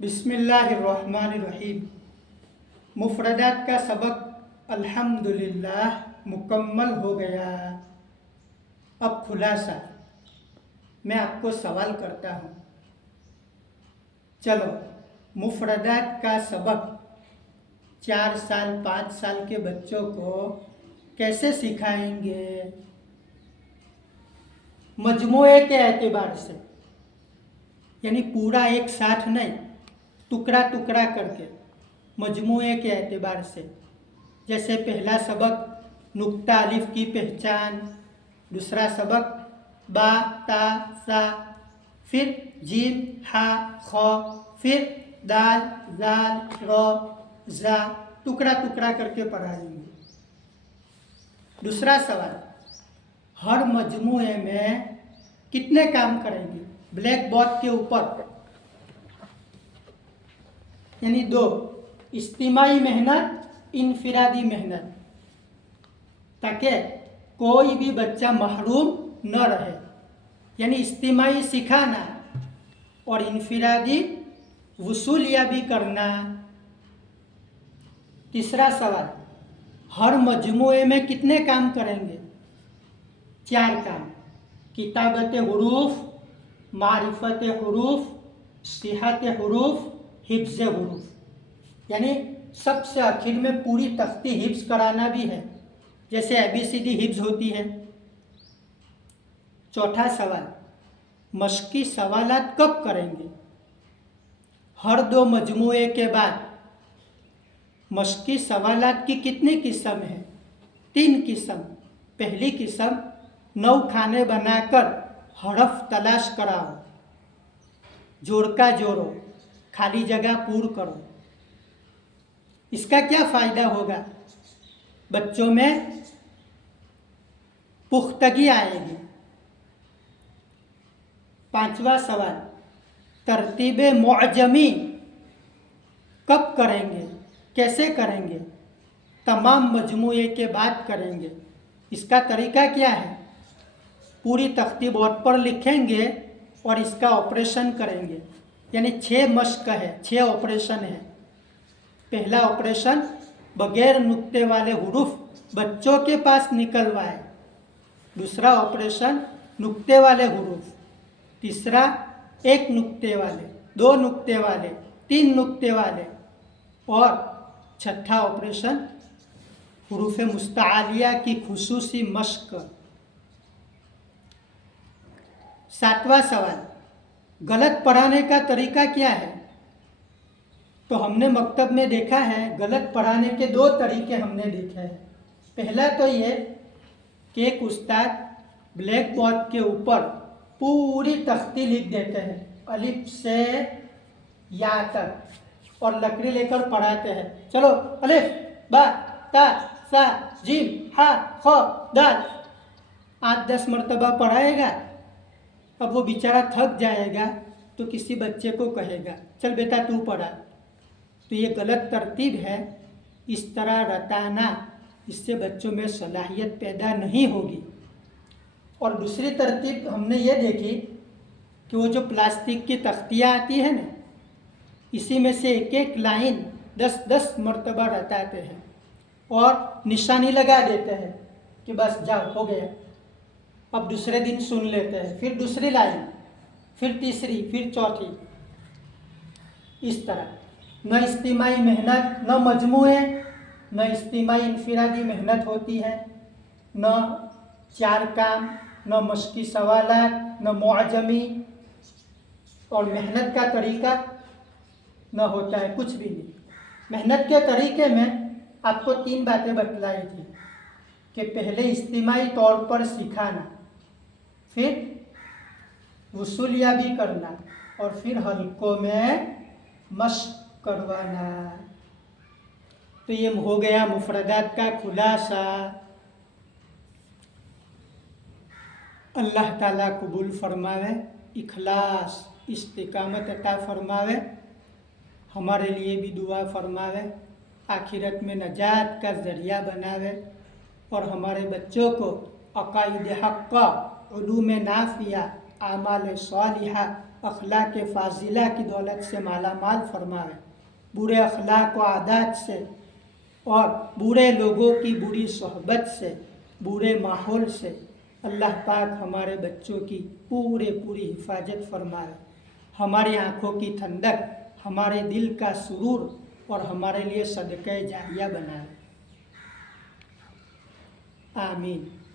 बिस्मिल्लाहिर्रहमानिर्रहीम। मुफ़रदात का सबक अल्हम्दुलिल्लाह मुकम्मल हो गया। अब खुलासा मैं आपको सवाल करता हूँ। चलो, मुफ़रदात का सबक 4 साल 5 साल के बच्चों को कैसे सिखाएंगे? मजमूए के एतबार से, यानी पूरा एक साथ नहीं, टुकड़ा टुकड़ा करके मजमूए के एतबार से। जैसे पहला सबक नुक्ता अलिफ की पहचान, दूसरा सबक बा ता सा, फिर जीम हा ख, फिर दाल जाल रो जा, टुकड़ा टुकड़ा करके पढ़ाएंगे। दूसरा सवाल, हर मजमूए में कितने काम करेंगे? ब्लैक बोर्ड के ऊपर, यानी 2, इज्तिमाई मेहनत, इनफिरादी मेहनत, ताकि कोई भी बच्चा महरूम न रहे। यानी इज्तिमाई सिखाना और इनफिरादी वसूलिया भी करना। तीसरा सवाल, हर मजमूए में कितने काम करेंगे? 4 काम, किताबत हुरूफ, मारिफत हुरूफ, सिहत हुरूफ, हिफ्ज़ हुरूफ। यानी सबसे आखिर में पूरी तख्ती हिफ्ज़ कराना भी है, जैसे ABCD हिफ्ज़ होती है। चौथा सवाल, मश्की सवालात कब करेंगे? हर 2 मजमूए के बाद। मश्की सवालात की कितनी किस्म है? 3 किस्म। पहली किस्म 9 खाने बनाकर हरफ तलाश कराओ, जोड़ का जोड़ो, खाली जगह पूर करो। इसका क्या फ़ायदा होगा? बच्चों में पुख्तगी आएगी। 5वां सवाल, तरतीब मुअजमी कब करेंगे, कैसे करेंगे? तमाम मजमूए के बाद करेंगे। इसका तरीका क्या है? पूरी तख्ती बोर्ड पर लिखेंगे और इसका ऑपरेशन करेंगे। यानी 6 मश्क है, 6 ऑपरेशन है। पहला ऑपरेशन बगैर नुक्ते वाले हुरूफ बच्चों के पास निकलवाए। दूसरा ऑपरेशन नुक्ते वाले हुरूफ। तीसरा 1 नुक्ते वाले, 2 नुक्ते वाले, 3 नुक्ते वाले। और छठा ऑपरेशन हुरूफ मुस्तालिया की खुसूसी मश्क। 7वां सवाल, गलत पढ़ाने का तरीका क्या है? तो हमने मकतब में देखा है, गलत पढ़ाने के 2 तरीके हमने देखे हैं। पहला तो ये कि एक उस्ताद ब्लैक बोर्ड के ऊपर पूरी तख्ती लिख देते हैं, अलिफ से या तक, और लकड़ी लेकर पढ़ाते हैं। चलो, अलिफ बा ता सा जीम हा ख दाल, 8-10 मरतबा पढ़ाएगा। अब वो बेचारा थक जाएगा तो किसी बच्चे को कहेगा, चल बेटा तू पढ़ा। तो ये गलत तरतीब है। इस तरह रटाना, इससे बच्चों में सलाहियत पैदा नहीं होगी। और दूसरी तरतीब हमने ये देखी कि वो जो प्लास्टिक की तख्तियाँ आती है ना, इसी में से एक एक लाइन 10-10 मरतबा रटाते हैं और निशानी लगा देते हैं कि बस जाओ हो गया। अब दूसरे दिन सुन लेते हैं, फिर दूसरी लाइन, फिर तीसरी, फिर चौथी। इस तरह न इज्तिमाई मेहनत, न मजमूए, न इज्तिमाई इनफिरादी मेहनत होती है, न 4 काम, न मश्की सवालात, न मुअजमी, और मेहनत का तरीका न होता है, कुछ भी नहीं। मेहनत के तरीके में आपको 3 बातें बतलाई थी कि पहले इज्तिमाई तौर पर सिखाना, फिर वसूलिया भी करना, और फिर हल्कों में मश्क करवाना। तो ये हो गया मुफ़रदात का खुलासा। अल्लाह ताला कबूल फरमावे, इखलास इस्तिकामत अता फरमावे, हमारे लिए भी दुआ फरमावे, आखिरत में नजात का ज़रिया बनावे, और हमारे बच्चों को अक़ाइद हक़्क़ा, उलूम नाफ़िया, आमाल सालिहा अखलाक फाजिला की दौलत से माला माल फरमाए, बुरे अखलाक व आदात से और बुरे लोगों की बुरी सोहबत से, बुरे माहौल से अल्लाह पाक हमारे बच्चों की पूरी हिफाजत फरमाए, हमारी आँखों की ठंडक, हमारे दिल का सुरूर और हमारे लिए सदक़े जारिया बनाए। आमीन।